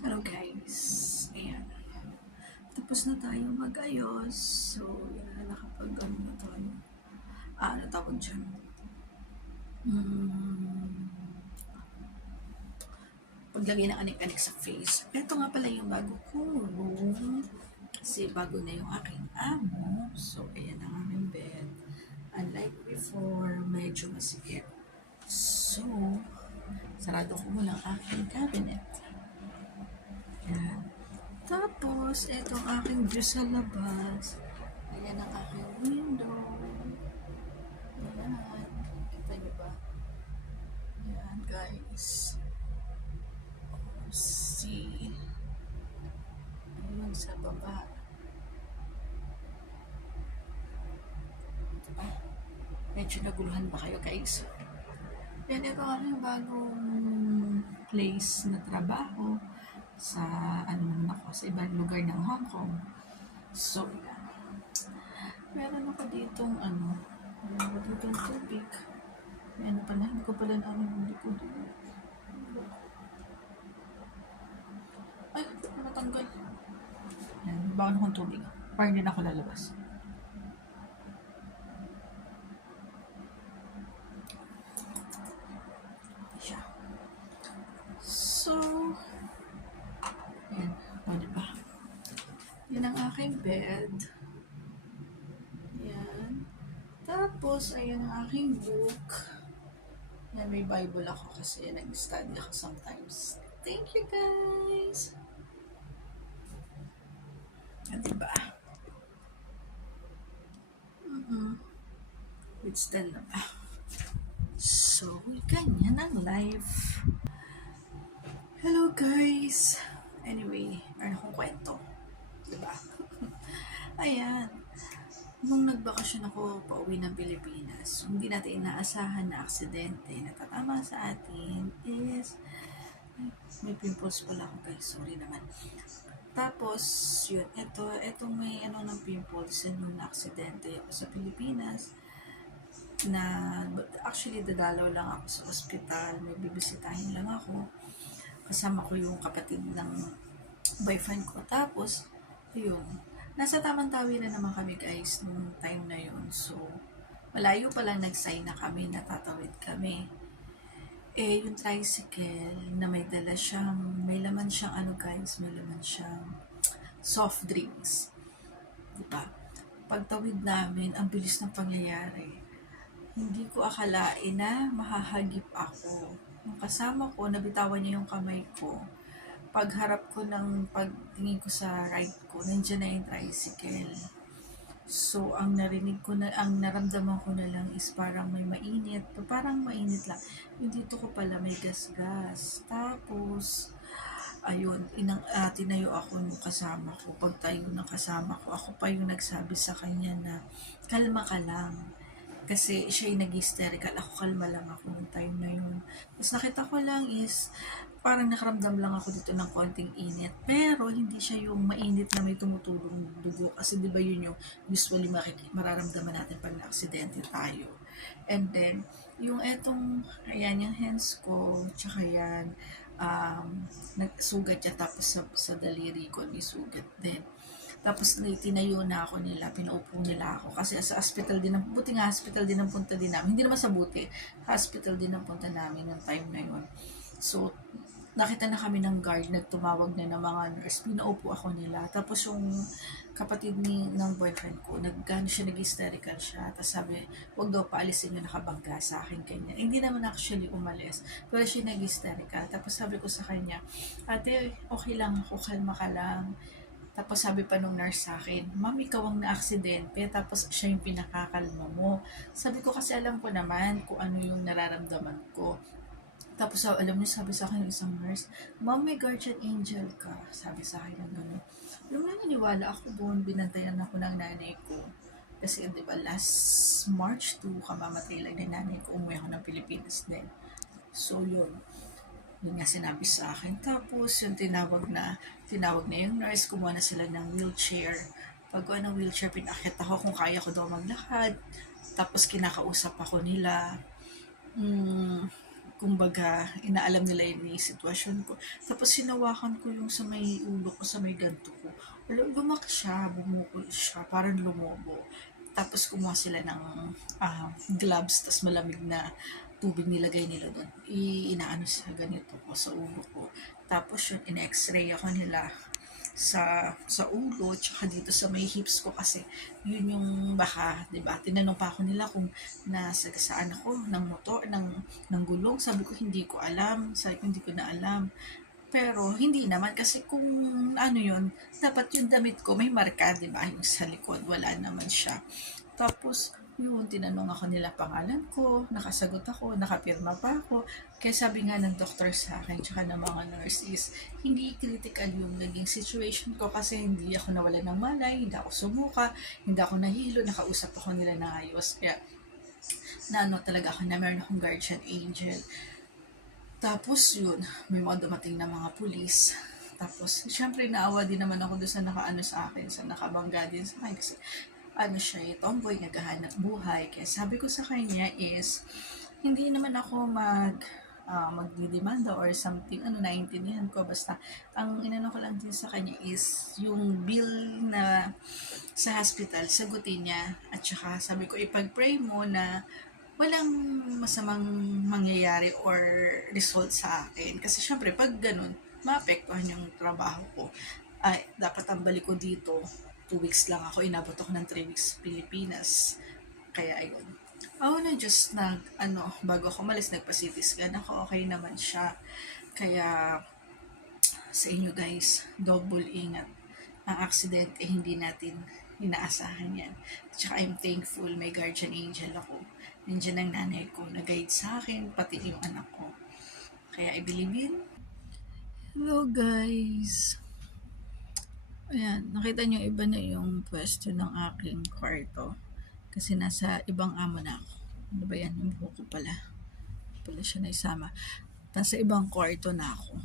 Hello guys, ayan, tapos na tayo mag-ayos. So, yan, nakapag-ano na tayo. Ano tawag dyan? Hmm, Paglagay ng anik-anik sa face. Ito nga pala yung bago kong room. Kasi bago na yung aking amo. So, ayan ang aming bed. Unlike before, medyo masikip. So, sarado ko muna ang aking cabinet. Ayan. Tapos, ito ang aking view sa labas. Ayan ang aking window. Ayan. Kita niyo ba? Ayan, guys. See? Ayun, sa baba. Diba? Medyo naguluhan ba kayo, guys? Yan, ito ang bagong place na trabaho sa, ano naman ako, sa ibang lugar ng Hong Kong. So, yan. Meron ako ditong, meron ako ditong tubig. May ano pala, hindi ko pala hindi ko dito. Ay, natanggal. Yan, bago akong tubig. Parang din ako lalabas. Siya. So, yan. O, diba? Yan ang aking bed. Yan. Tapos, ayan ang aking book. Yan, may Bible ako kasi nag-study ako sometimes. Thank you, guys! Yan, diba? It's 10 na ba? So, ganyan ang life. Hello, guys! Anyway, meron akong kwento. Diba? Ayan. Nung nagbakasyon ako pauwi ng Pilipinas, hindi natin inaasahan na aksidente na tatama sa atin is may pimples pala ako, guys. Sorry naman. Tapos, yun, etong may ng pimples, yun yung na-aksidente ako sa Pilipinas na actually dadalaw lang ako sa ospital, may bibisitahin lang ako. Kasama ko yung kapatid ng boyfriend ko. Tapos, yun, nasa tamang tawi na naman kami, guys, nung time na yun. So, malayo pa lang nag-sign na kami, natatawid kami. Eh, yung tricycle na may dala siyang, may laman siyang guys, may laman siyang soft drinks. Diba? Pagtawid namin, ang bilis ng pangyayari. Hindi ko akalain na mahahagip ako. Yung kasama ko, nabitawan niya yung kamay ko. Pagharap ko pagtingin ko sa right ko, nandiyan na yung tricycle. So, ang naramdaman ko na lang is parang may mainit. Parang mainit lang. Yung dito ko pala may gas-gas. Tapos, ayun, tinayo ako nung kasama ko. Pag tayo ng kasama ko, ako pa yung nagsabi sa kanya na, kalma ka lang. Kasi siya yung nag-hysterical. Ako kalma lang ako nung time na yun. Tapos nakita ko lang is, parang nakaramdam lang ako dito ng konting init. Pero hindi siya yung mainit na may tumutulong dugo. Kasi di ba yun yung usually mararamdaman natin pag na-aksidente tayo. And then, yung ayan, yung hands ko, tsaka yan, nagsugat siya tapos sa daliri ko, may sugat din. Tapos tinayo na ako nila, pinaupo nila ako. Kasi sa hospital din, buti nga hospital din ang punta din namin. Hindi naman sa buti, hospital din ang punta namin ng time na yun. So, nakita na kami ng guard, nagtumawag na ng mga nurse, pinaupo ako nila. Tapos yung kapatid ng boyfriend ko, nag-hysterical siya. Tapos sabi, wag daw paalisin yung nakabangga sa akin, kanya. Hindi naman actually umalis, pero siya nag-hysterical. Tapos sabi ko sa kanya, ate, okay lang ako, kalma ka lang. Tapos sabi pa nung nurse sa akin, ma'am, ikaw ang na-aksidente, tapos siya yung pinakakalma mo. Sabi ko kasi alam ko naman kung ano yung nararamdaman ko. Tapos alam niyo, sabi sa akin ng isang nurse, ma'am, may guardian angel ka. Sabi sa akin ng gano'n. Alam mo, naniwala ako doon, binantayan ako ng nanay ko. Kasi di ba last March 2, kamamatay lang ng nanay ko, umuwi ako ng Pilipinas din. So yun nga sinabi sa akin. Tapos yung tinawag na yung nurse, kumuha na sila ng wheelchair. Pagkuha ng wheelchair, pinakit ako kung kaya ko daw maglakad. Tapos kinakausap ako nila. kumbaga, inaalam nila yung sitwasyon ko. Tapos sinawakan ko yung sa may ulo ko, sa may ganto ko. Wala, lumaki siya, bumukol siya, parang lumobo. Tapos kumuha sila ng gloves, tapos malamig na tubig nilagay nila doon. Inaano sa ganito ko, sa ulo ko. Tapos yun, in-x-ray ako nila sa ulo, tsaka dito sa may hips ko kasi yun yung baka, 'di ba? Tinanong pa ako nila kung nasagasaan ako ng motor, ng gulong. Sabi ko hindi ko alam, sabi ko hindi ko na alam. Pero hindi naman kasi kung ano yun, dapat yung damit ko may marka, 'di ba? Yung sa likod wala naman siya. Tapos yun, tinanong ako nila pangalan ko, nakasagot ako, nakapirma pa ako. Kaya sabi nga ng doktor sa akin, tsaka ng mga nurse is, hindi critical yung naging situation ko kasi hindi ako nawala ng malay, hindi ako sumuka, hindi ako nahilo, nakausap ako nila na ayos. Kaya, naano talaga ako na meron akong guardian angel. Tapos yun, may mga dumating na mga pulis. Tapos, syempre naawa din naman ako doon sa nakaano sa akin, sa nakabangga din sa akin. Kasi ano siya, tomboy, naghahanap buhay. Kaya sabi ko sa kanya is, hindi naman ako magdidemanda or something, naiintindihan ko. Basta, ang inano ko lang din sa kanya is, yung bill na sa hospital, sagutin niya. At saka, sabi ko, ipag-pray mo na walang masamang mangyayari or result sa akin. Kasi syempre, pag ganun, maapektuhan yung trabaho ko. Ay, dapat ang balik ko dito, 2 weeks lang ako, inabot ako ng 3 weeks Pilipinas. Kaya ayun. Na just bago ako malis, nagpa-CT scan ako, okay naman siya. Kaya, sa inyo guys, double ingat. Ang accident hindi natin inaasahan yan. Tsaka I'm thankful, may guardian angel ako. Nandiyan ang nanay ko, nag-guide sa akin, pati yung anak ko. Kaya I believe in. Hello guys! Ayan, nakita nyo iba na yung pwesto ng aking kwarto. Kasi nasa ibang amo na ako. Ano ba yan? Yung buko pala. Pala siya na isama. Nasa ibang kwarto na ako.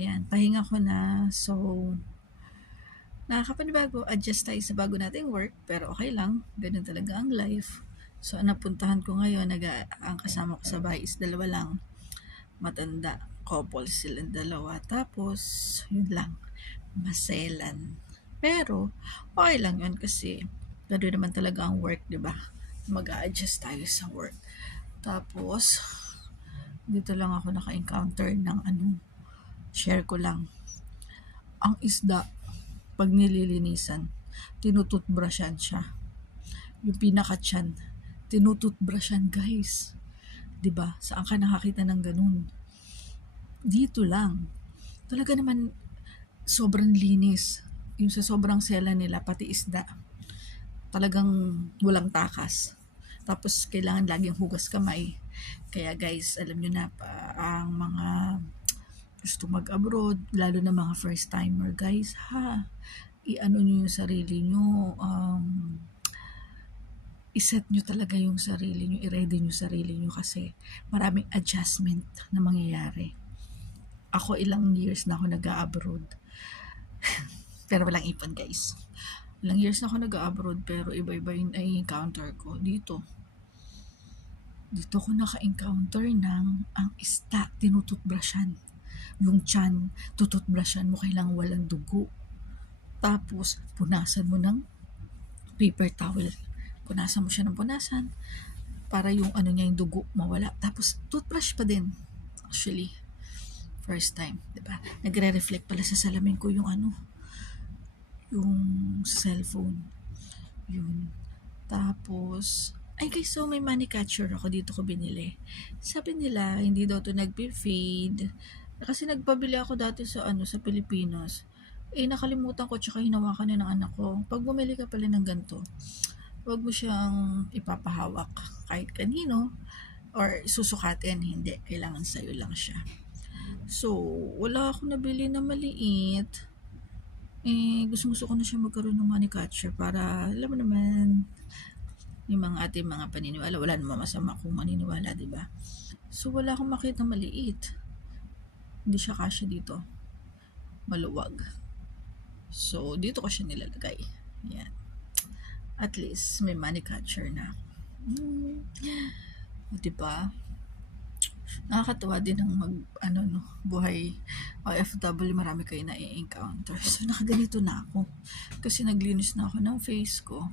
Ayan, pahinga ko na. So, nakakapanibago. Adjust tayo sa bago nating work. Pero okay lang. Ganun talaga ang life. So, napuntahan ko ngayon. Ang kasama ko sa bahay is 2 lang. Matanda. Couple silang 2. Tapos, yun lang. Maselan. Pero, okay lang yun kasi gano'n naman talaga ang work, di ba? Mag-a-adjust tayo sa work. Tapos, dito lang ako naka-encounter ng share ko lang. Ang isda, pag nililinisan, tinututbrushan siya. Yung pinaka-tiyan, tinututbrushan, guys. Di ba? Saan ka nakakita ng ganun? Dito lang. Talaga naman, sobrang linis. Yung sa sobrang sela nila, pati isda. Talagang walang takas. Tapos, kailangan laging hugas kamay. Kaya guys, alam nyo na, ang mga gusto mag-abroad, lalo na mga first timer guys, i-ano nyo yung sarili nyo, iset nyo talaga yung sarili nyo, i-ready nyo sarili nyo kasi maraming adjustment na mangyayari. Ako ilang years na ako nag-abroad. Pero walang ipon guys. Ilang years na ako nag-abroad pero iba-iba yung encounter ko dito. Dito ko naka-encounter ng ang isda, tinututbrushan. Yung tiyan, tututbrushan mo, kailangan walang dugo. Tapos, punasan mo ng paper towel. Punasan mo siya ng punasan para yung niya, yung dugo mawala. Tapos, toothbrush pa din. Actually, first time, diba? Nagre-reflect pala sa salamin ko yung yung cellphone. Yun. Tapos, ay guys, so may money catcher ako, dito ko binili. Sabi nila, hindi daw to nagpe-fade. Kasi nagpabili ako dati sa sa Pilipinas. Nakalimutan ko, tsaka hinawakan na ng anak ko. Pag bumili ka pala ng ganito, huwag mo siyang ipapahawak kahit kanino or susukatin. Hindi, kailangan sa'yo lang siya. So, wala akong nabili na maliit. Gusto ko na siya magkaroon ng money catcher para, alam mo naman, yung mga ating mga paniniwala. Wala naman masama kung maniniwala, diba? So, wala akong makita maliit. Hindi siya kasya dito. Maluwag. So, dito ko siya nilalagay. Yan. At least, may money catcher na. Diba? Nakakatuwa din ang buhay OFW, marami kayo na-encounter. So, nakaganito na ako. Kasi naglinis na ako ng face ko.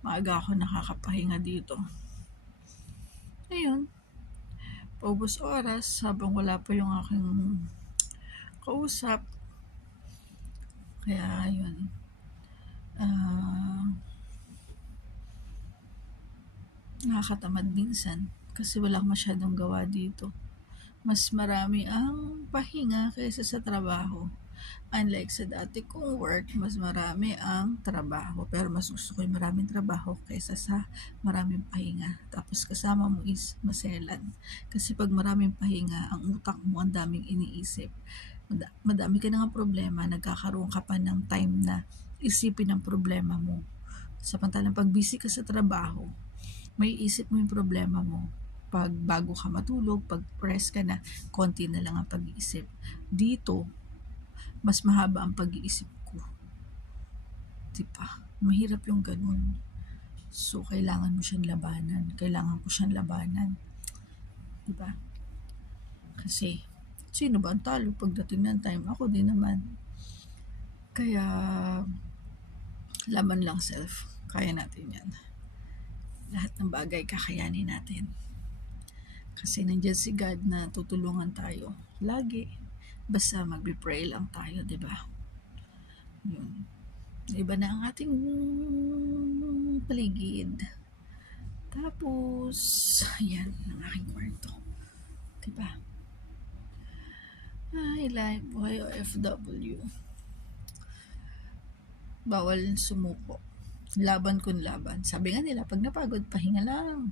Maaga ako nakakapahinga dito. Ayun, paubos oras habang wala pa yung aking kausap. Kaya, ayun. Nakakatamad minsan kasi walang masyadong gawa dito. Mas marami ang pahinga kaysa sa trabaho. Unlike sa dati kong work, mas marami ang trabaho. Pero mas gusto ko yung maraming trabaho kaysa sa maraming pahinga. Tapos kasama mo is maselan. Kasi pag maraming pahinga, ang utak mo ang daming iniisip. Madami ka na nga problema, nagkakaroon ka pa ng time na isipin ang problema mo. Samantalang pag busy ka sa trabaho, may isip mo yung problema mo. Pag bago ka matulog, pag press ka na, konti na lang ang pag-iisip. Dito, mas mahaba ang pag-iisip ko. Diba? Mahirap yung ganun. So, kailangan mo siyang labanan. Kailangan ko siyang labanan. Diba? Kasi, sino ba ang talo pagdating ng time? Ako din naman. Kaya, laban lang self. Kaya natin yan. Lahat ng bagay kakayanin natin. Kasi nandiyan si God na tutulungan tayo. Lagi. Basta magbe-pray lang tayo, di ba? Yun. Iba na ang ating paligid. Tapos, ayan, ang aking kwarto. Di ba? Ay, life, buhay OFW. Bawal sumuko. Laban kun laban. Sabi nga nila, pag napagod, pahinga lang.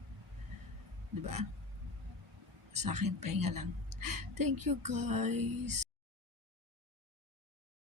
Diba? Sa akin, pahinga lang. Thank you, guys.